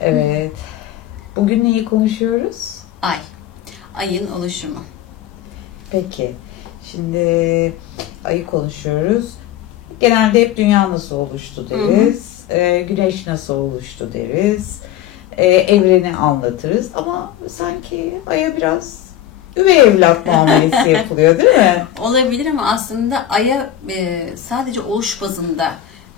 Evet. Bugün neyi konuşuyoruz? Ay. Ayın oluşumu. Peki. Şimdi ayı konuşuyoruz. Genelde hep dünya nasıl oluştu deriz. Güneş nasıl oluştu deriz. Evreni anlatırız. Ama sanki aya biraz üvey evlat muamelesi yapılıyor değil mi? Olabilir ama aslında aya sadece oluş bazında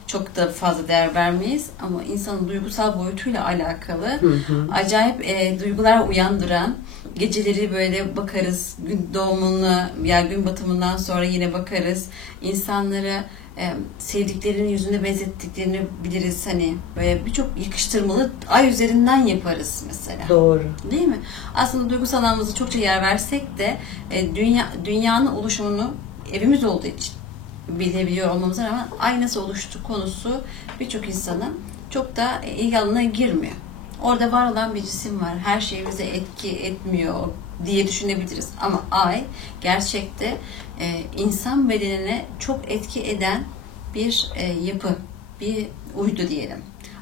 çok da fazla değer vermeyiz. Ama insanın duygusal boyutuyla alakalı acayip duygular uyandıran, geceleri böyle bakarız, gün doğumuna ya gün batımından sonra yine bakarız. İnsanlara sevdiklerinin yüzüne benzettiklerini biliriz. Hani böyle birçok yakıştırmalı ay üzerinden yaparız mesela. Doğru. Değil mi? Aslında duygusal alanımıza çokça yer versek de dünyanın oluşumunu evimiz olduğu için bilebiliyor olmamıza rağmen ay nasıl oluştu konusu birçok insanın çok da ilgi alanına girmiyor. Orada var olan bir cisim var. Her şey bize etki etmiyor diye düşünebiliriz. Ama ay gerçekte insan bedenine çok etki eden bir yapı, bir uydu diyelim.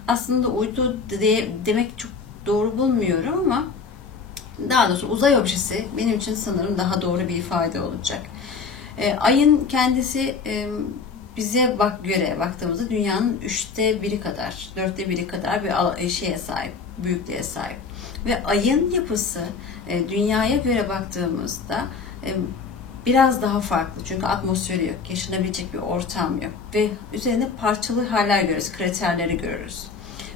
Aslında uydu demek çok doğru bulmuyorum ama daha doğrusu uzay objesi benim için sanırım daha doğru bir ifade olacak. Ayın kendisi bize göre baktığımızda dünyanın 1/3 kadar, 1/4 kadar bir şeye sahip, büyüklüğe sahip. Ve ayın yapısı dünyaya göre baktığımızda biraz daha farklı. Çünkü atmosferi yok, yaşanabilecek bir ortam yok. Ve üzerinde parçalı haller görürüz, kraterleri görürüz.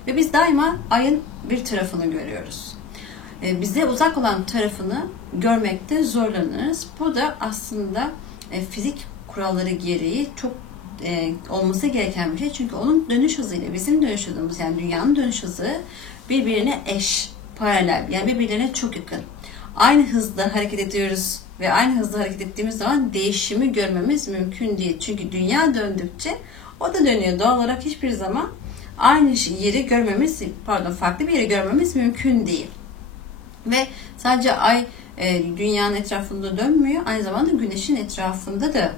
Ve biz daima ayın bir tarafını görüyoruz. Bize uzak olan tarafını görmekte zorlanırız. Bu da aslında fizik kuralları gereği çok olması gereken bir şey. Çünkü onun dönüş hızıyla bizim dönüş hızımız, yani dünyanın dönüş hızı birbirine eş, paralel. Yani birbirlerine çok yakın. Aynı hızda hareket ediyoruz ve aynı hızda hareket ettiğimiz zaman değişimi görmemiz mümkün değil. Çünkü dünya döndükçe o da dönüyor. Doğal olarak hiçbir zaman aynı yeri görmemiz, farklı bir yeri görmemiz mümkün değil. Ve sadece ay dünyanın etrafında dönmüyor. Aynı zamanda güneşin etrafında da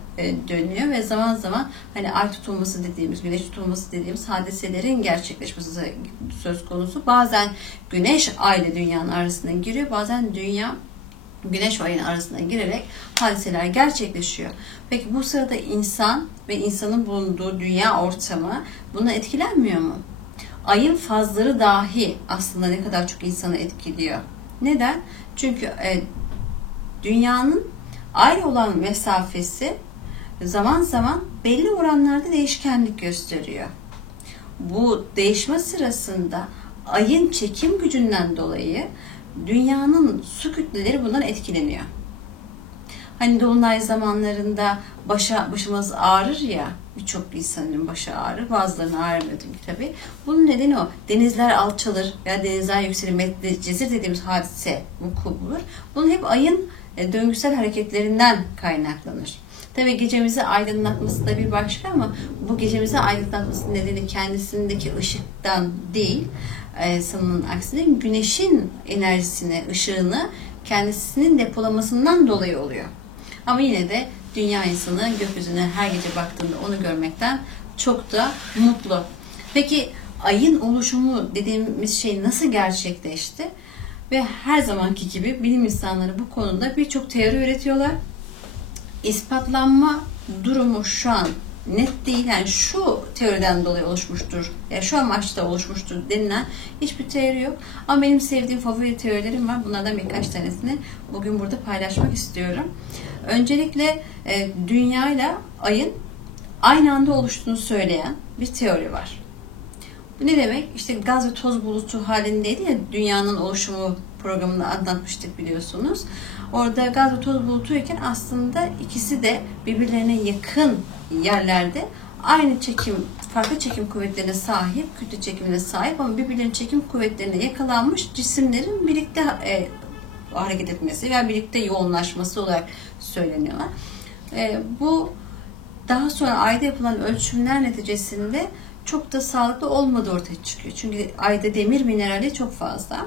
dönüyor ve zaman zaman hani ay tutulması dediğimiz, güneş tutulması dediğimiz hadiselerin gerçekleşmesi söz konusu. Bazen güneş ay ile dünyanın arasına giriyor. Bazen dünya güneş ve ayın arasına girerek hadiseler gerçekleşiyor. Peki bu sırada insan ve insanın bulunduğu dünya ortamı buna etkilenmiyor mu? Ayın fazları dahi aslında ne kadar çok insanı etkiliyor. Neden? Çünkü dünyanın ay olan mesafesi zaman zaman belli oranlarda değişkenlik gösteriyor. Bu değişme sırasında ayın çekim gücünden dolayı dünyanın su kütleleri bundan etkileniyor. Hani dolunay zamanlarında başımız ağrır ya, birçok insanın başı ağrır, bazılarının ağrımıyor tabii. Bunun nedeni o. Denizler alçalır veya denizler yükselir, Medcezir dediğimiz hadise vuku bulur. Bunun hep ayın döngüsel hareketlerinden kaynaklanır. Tabii gecemizi aydınlatması da bir başka ama bu gecemizi aydınlatmasının nedeni kendisindeki ışıktan değil, sanının aksine güneşin enerjisini, ışığını kendisinin depolamasından dolayı oluyor. Ama yine de dünya insanı gökyüzüne her gece baktığında onu görmekten çok da mutlu. Peki ayın oluşumu dediğimiz şey nasıl gerçekleşti? Ve her zamanki gibi bilim insanları bu konuda birçok teori üretiyorlar. İspatlanma durumu şu an net değil. Yani şu teoriden dolayı oluşmuştur, yani şu amaçta oluşmuştur denilen hiçbir teori yok. Ama benim sevdiğim favori teorilerim var. Bunlardan birkaç tanesini bugün burada paylaşmak istiyorum. Öncelikle Dünya ile Ay'ın aynı anda oluştuğunu söyleyen bir teori var. Bu ne demek? İşte gaz ve toz bulutu halindeydi ya, Dünya'nın oluşumu programında anlatmıştık biliyorsunuz. Orada gaz ve toz bulutuyken aslında ikisi de birbirlerine yakın yerlerde aynı farklı çekim kuvvetlerine sahip, kütle çekimine sahip ama birbirlerinin çekim kuvvetlerine yakalanmış cisimlerin birlikte hareket etmesi veya birlikte yoğunlaşması olarak söyleniyorlar. Bu daha sonra Ay'da yapılan ölçümler neticesinde çok da sağlıklı olmadığı ortaya çıkıyor. Çünkü Ay'da demir minerali çok fazla.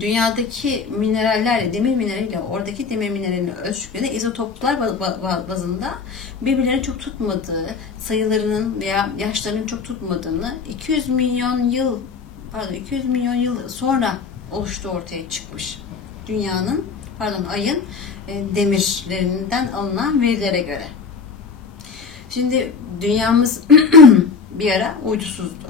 Dünyadaki minerallerle, demir mineraliyle oradaki demir mineralini ölçtüklerinde izotoplar bazında birbirlerini çok tutmadığı, sayılarının veya yaşlarının çok tutmadığını, 200 milyon yıl 200 milyon yıl sonra oluştuğu ortaya çıkmış. Ayın demirlerinden alınan verilere göre. Şimdi dünyamız bir ara uydusuzdu.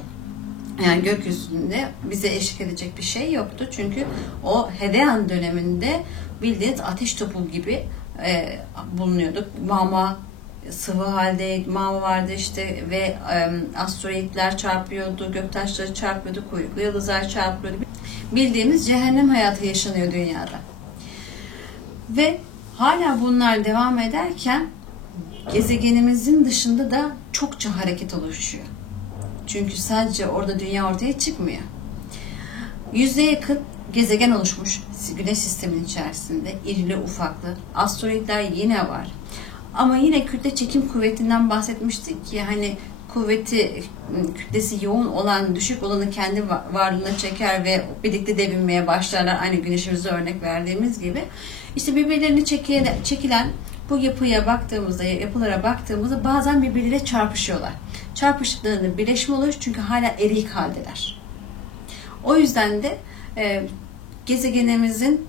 Yani gökyüzünde bize eşlik edecek bir şey yoktu. Çünkü o Hedean döneminde bildiğiniz ateş topu gibi bulunuyorduk. Mama sıvı haldeydi, mama vardı işte ve asteroidler çarpıyordu, göktaşları çarpıyordu, kuyruklu yıldızlar çarpıyordu. Bildiğimiz cehennem hayatı yaşanıyor dünyada. Ve hala bunlar devam ederken gezegenimizin dışında da çokça hareket oluşuyor. Çünkü sadece orada dünya ortaya çıkmıyor. 100'e yakın gezegen oluşmuş Güneş sisteminin içerisinde. İrili ufaklı. Asteroidler yine var. Ama yine kütle çekim kuvvetinden bahsetmiştik ki hani kütlesi yoğun olan, düşük olanı kendi varlığına çeker ve birlikte devinmeye başlarlar. Aynı Güneşimize örnek verdiğimiz gibi. İşte birbirlerini çekilen bu yapılara baktığımızda bazen birbirleriyle çarpışıyorlar. Çarpıştıklarında birleşme oluyor çünkü hala eriyik haldeler. O yüzden de gezegenimizin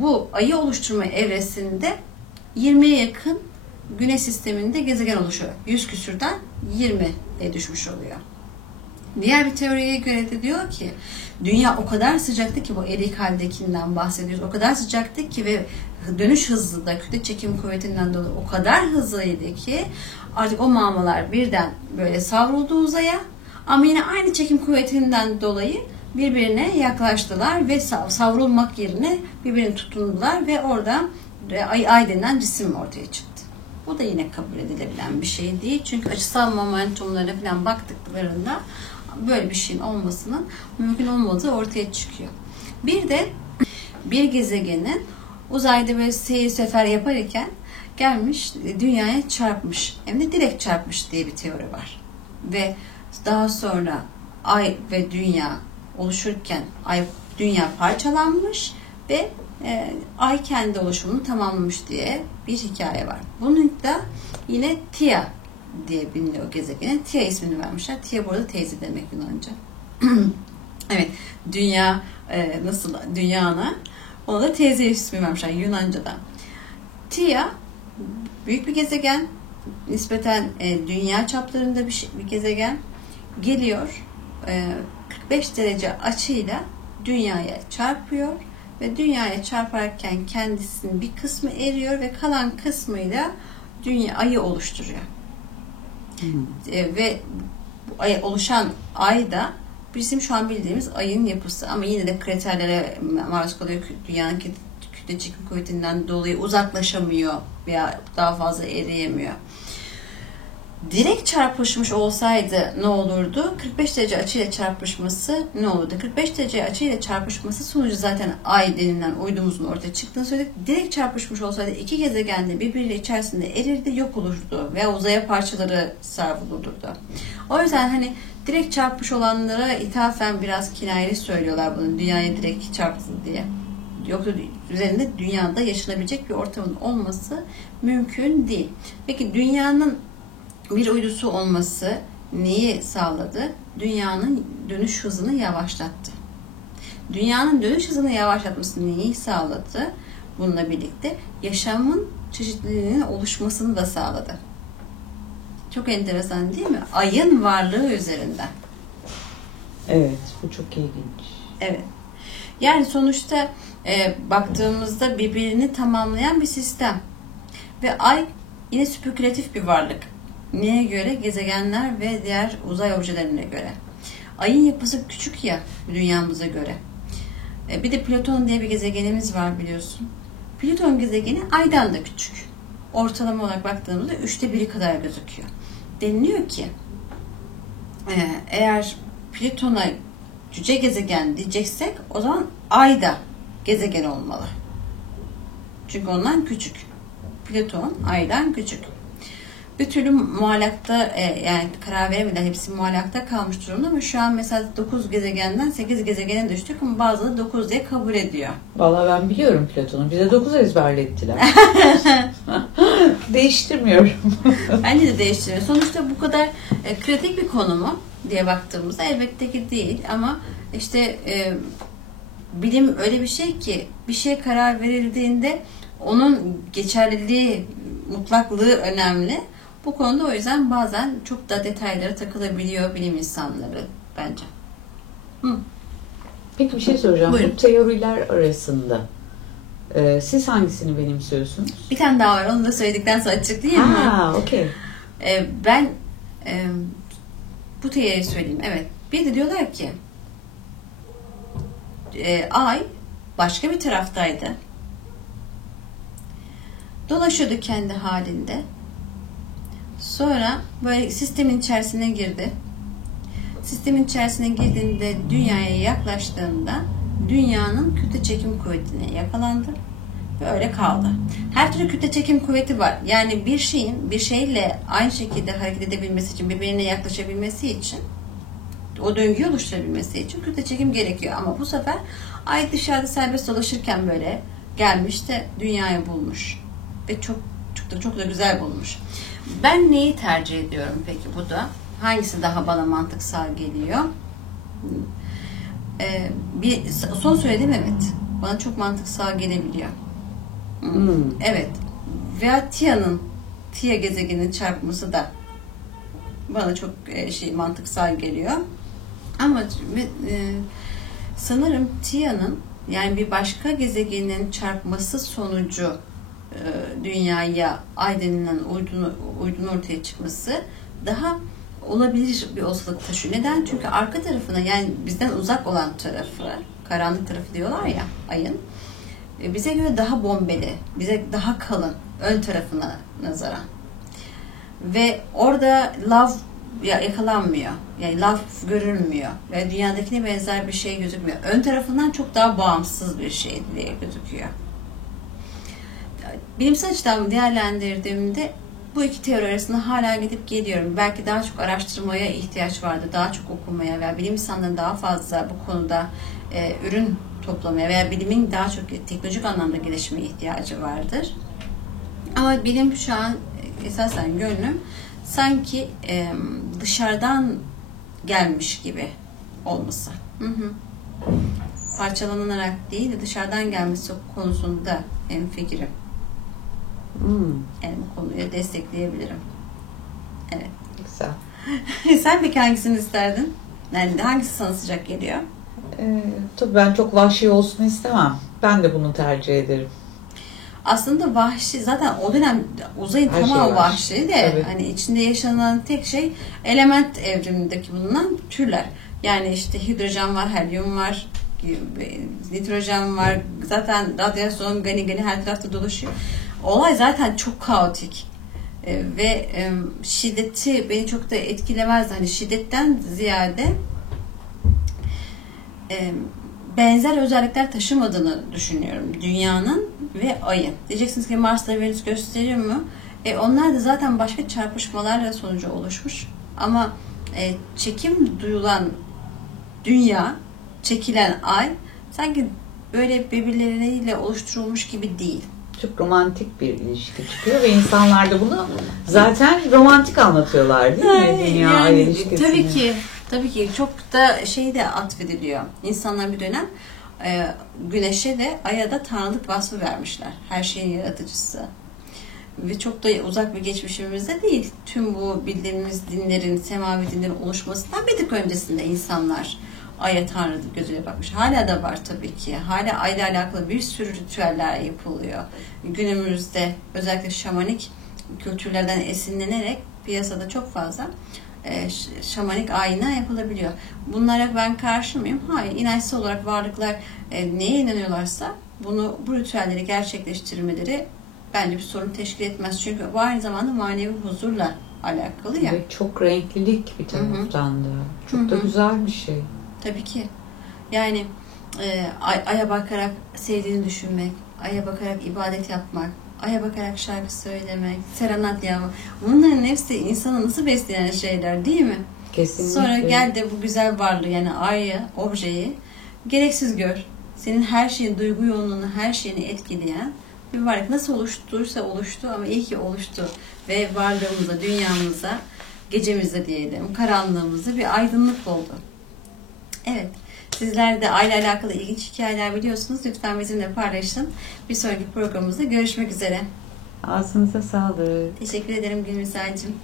bu ayı oluşturma evresinde 20'ye yakın Güneş sisteminde gezegen oluşuyor. 100 küsürden 20'ye düşmüş oluyor. Diğer bir teoriye göre de diyor ki dünya o kadar sıcaktı ki bu erik haldekinden bahsediyoruz. O kadar sıcaktı ki ve dönüş hızı da kütle çekim kuvvetinden dolayı o kadar hızlıydı ki artık o mağmalar birden böyle savruldu uzaya ama yine aynı çekim kuvvetinden dolayı birbirine yaklaştılar ve savrulmak yerine birbirine tutundular ve oradan ay denen cisim ortaya çıktı. Bu da yine kabul edilebilen bir şey değil. Çünkü açısal momentumlara falan baktıklarında böyle bir şeyin olmasının mümkün olmadığı ortaya çıkıyor. Bir de bir gezegenin uzayda böyle seyir sefer yaparken gelmiş dünyaya çarpmış. Hem de direkt çarpmış diye bir teori var. Ve daha sonra ay ve dünya oluşurken dünya parçalanmış ve ay kendi oluşumunu tamamlamış diye bir hikaye var. Bunun da yine Theia diye biliniyor gezegene. Theia ismini vermişler. Theia bu arada teyze demek Yunanca. Evet, dünya nasıl dünyana ona da teyze ismi vermişler Yunanca'dan. Theia büyük bir gezegen, nispeten dünya çaplarında bir gezegen geliyor. 45 derece açıyla dünyaya çarpıyor ve dünyaya çarparken kendisinin bir kısmı eriyor ve kalan kısmıyla ayı oluşturuyor. Ve bu oluşan ay da bizim şu an bildiğimiz ayın yapısı ama yine de kraterlere maruz kalıyor. Dünyanın kütle çekim kuvvetinden dolayı uzaklaşamıyor veya daha fazla eriyemiyor. Direkt çarpışmış olsaydı ne olurdu? 45 derece açıyla çarpışması ne olurdu? 45 derece açıyla çarpışması sonucu zaten ay denilen uydumuzun ortaya çıktığını söyledik. Direkt çarpışmış olsaydı iki gezegen de birbiriyle içerisinde erirdi, yok olurdu veya uzaya parçaları savrulurdu. O yüzden hani direkt çarpmış olanlara ithafen biraz kinayeli söylüyorlar bunu. Dünyaya direkt çarptı diye. Yoksa üzerinde dünyada yaşanabilecek bir ortamın olması mümkün değil. Peki dünyanın bir uydusu olması neyi sağladı? Dünyanın dönüş hızını yavaşlattı. Dünyanın dönüş hızını yavaşlatması neyi sağladı? Bununla birlikte yaşamın çeşitliliğinin oluşmasını da sağladı. Çok enteresan değil mi? Ayın varlığı üzerinden. Evet, bu çok ilginç. Evet. Yani sonuçta baktığımızda birbirini tamamlayan bir sistem. Ve ay yine spekülatif bir varlık. Neye göre? Gezegenler ve diğer uzay objelerine göre. Ayın yapısı küçük ya dünyamıza göre. Bir de Plüton diye bir gezegenimiz var biliyorsun. Plüton gezegeni aydan da küçük. Ortalama olarak baktığımızda 1/3 kadar gözüküyor. Deniliyor ki eğer Plüton'a cüce gezegen diyeceksek o zaman ay da gezegen olmalı. Çünkü ondan küçük. Plüton aydan küçük. Bir türlü muallakta yani karar veremediler. Hepsi muallakta kalmış durumda ama şu an mesela 9 gezegenden 8 gezegene düştük ama bazıları 9 diye kabul ediyor. Vallahi ben biliyorum Plüton'u. Bize 9 ezberlettiler. değiştirmiyorum. Bence de değiştiriyor. Sonuçta bu kadar kritik bir konu mu diye baktığımızda elbette ki değil. Ama işte bilim öyle bir şey ki bir şeye karar verildiğinde onun geçerliliği, mutlaklığı önemli. Bu konuda o yüzden bazen çok da detaylara takılabiliyor bilim insanları bence. Peki bir şey soracağım. Buyurun. Bu teoriler arasında siz hangisini benimsiyorsunuz? Bir tane daha var. Onu da söyledikten sonra açıklayayım mı? Ha, okey. Ben bu teoriyi söyleyeyim. Evet. Bir de diyorlar ki Ay başka bir taraftaydı. Dolaşıyordu kendi halinde. Sonra böyle sistemin içerisine girdi. Sistemin içerisine girdiğinde dünyaya yaklaştığında dünyanın kütle çekim kuvvetine yakalandı ve öyle kaldı. Her türlü kütle çekim kuvveti var. Yani bir şeyin bir şeyle aynı şekilde hareket edebilmesi için, birbirine yaklaşabilmesi için, o döngüyü oluşturabilmesi için kütle çekim gerekiyor. Ama bu sefer Ay dışarıda serbest dolaşırken böyle gelmiş de dünyayı bulmuş. Ve çok da güzel bulmuş. Ben neyi tercih ediyorum peki bu da? Hangisi daha bana mantıksal geliyor? Son söylediğim evet. Bana çok mantıksal gelebiliyor. Evet. Veya Tia gezegeninin çarpması da bana çok mantıksal geliyor. Ama sanırım Tia'nın yani bir başka gezegenin çarpması sonucu dünyaya Ay denilen uydunun ortaya çıkması daha olabilir bir olasılık taşıyor. Neden? Çünkü arka tarafına yani bizden uzak olan tarafı, karanlık tarafı diyorlar ya Ay'ın, bize göre daha bombeli, bize daha kalın ön tarafına nazaran. Ve orada lav yakalanmıyor. Yani lav görülmüyor. Ve dünyadakine benzer bir şey gözükmüyor. Ön tarafından çok daha bağımsız bir şey diye gözüküyor. Bilimsel açıdan değerlendirdiğimde bu iki teori arasında hala gidip geliyorum. Belki daha çok araştırmaya ihtiyaç vardı. Daha çok okumaya veya bilim insanlarının daha fazla bu konuda ürün toplamaya veya bilimin daha çok teknolojik anlamda gelişmeye ihtiyacı vardır. Ama bilim şu an esasen gönlüm sanki dışarıdan gelmiş gibi olması. Parçalanarak değil de dışarıdan gelmesi konusunda hemfikirim. Yani bu konuyu destekleyebilirim. Evet. Güzel. Sen peki hangisini isterdin? Yani hangisi sana sıcak geliyor? Tabii ben çok vahşi olsun istemem. Ben de bunu tercih ederim. Aslında vahşi zaten o dönem uzayın Her tamamı şey vahşi de Tabii. hani içinde yaşanan tek şey element evrimindeki bulunan türler. Yani işte hidrojen var, helyum var, nitrojen var. Zaten radyasyon gani her tarafta dolaşıyor. Olay zaten çok kaotik. Ve şiddeti beni çok da etkilemez. Hani şiddetten ziyade benzer özellikler taşımadığını düşünüyorum dünyanın ve Ay'ın. Diyeceksiniz ki Mars'la Venüs gösteriyor mu? Onlar da zaten başka çarpışmalarla sonucu oluşmuş. Ama çekim duyulan dünya, çekilen Ay sanki böyle birbirleriyle oluşturulmuş gibi değil. Çok romantik bir ilişki çıkıyor ve insanlar da bunu zaten romantik anlatıyorlar değil mi? Dünya Ay ilişkisini. Tabii ki çok da şey de atfediliyor. İnsanlar bir dönem Güneş'e de Ay'a da tanrılık vasfı vermişler. Her şeyin yaratıcısı. Ve çok da uzak bir geçmişimizde değil. Tüm bu bildiğimiz dinlerin, semavi dinlerin oluşmasından bir tık öncesinde insanlar Ay'a tanrı gözüyle bakmış. Hala da var tabii ki. Hala Ay'la alakalı bir sürü ritüeller yapılıyor. Günümüzde özellikle şamanik kültürlerden esinlenerek piyasada çok fazla şamanik ayna yapılabiliyor. Bunlara ben karşı mıyım? Hayır. İnançsal olarak varlıklar neye inanıyorlarsa bu ritüelleri gerçekleştirmeleri bence bir sorun teşkil etmez. Çünkü bu aynı zamanda manevi huzurla alakalı ya. Ve çok renklilik bir taraftan da. Çok da güzel bir şey. Tabii ki. Yani Ay'a bakarak sevdiğini düşünmek, Ay'a bakarak ibadet yapmak, Ay'a bakarak şarkı söylemek, serenat yapmak. Bunların hepsi insanı nasıl besleyen şeyler değil mi? Kesinlikle. Sonra gel de bu güzel varlığı yani Ay'ı, objeyi gereksiz gör. Senin her şeyin, duygu yoğunluğunu, her şeyini etkileyen bir varlık. Nasıl oluştuysa oluştu ama iyi ki oluştu. Ve varlığımıza, dünyamıza, gecemizde diyelim, karanlığımızda bir aydınlık oldu. Evet. Sizler de aile alakalı ilginç hikayeler biliyorsunuz. Lütfen bizimle paylaşın. Bir sonraki programımızda görüşmek üzere. Ağzınıza sağlık. Teşekkür ederim Gülmisal'cığım.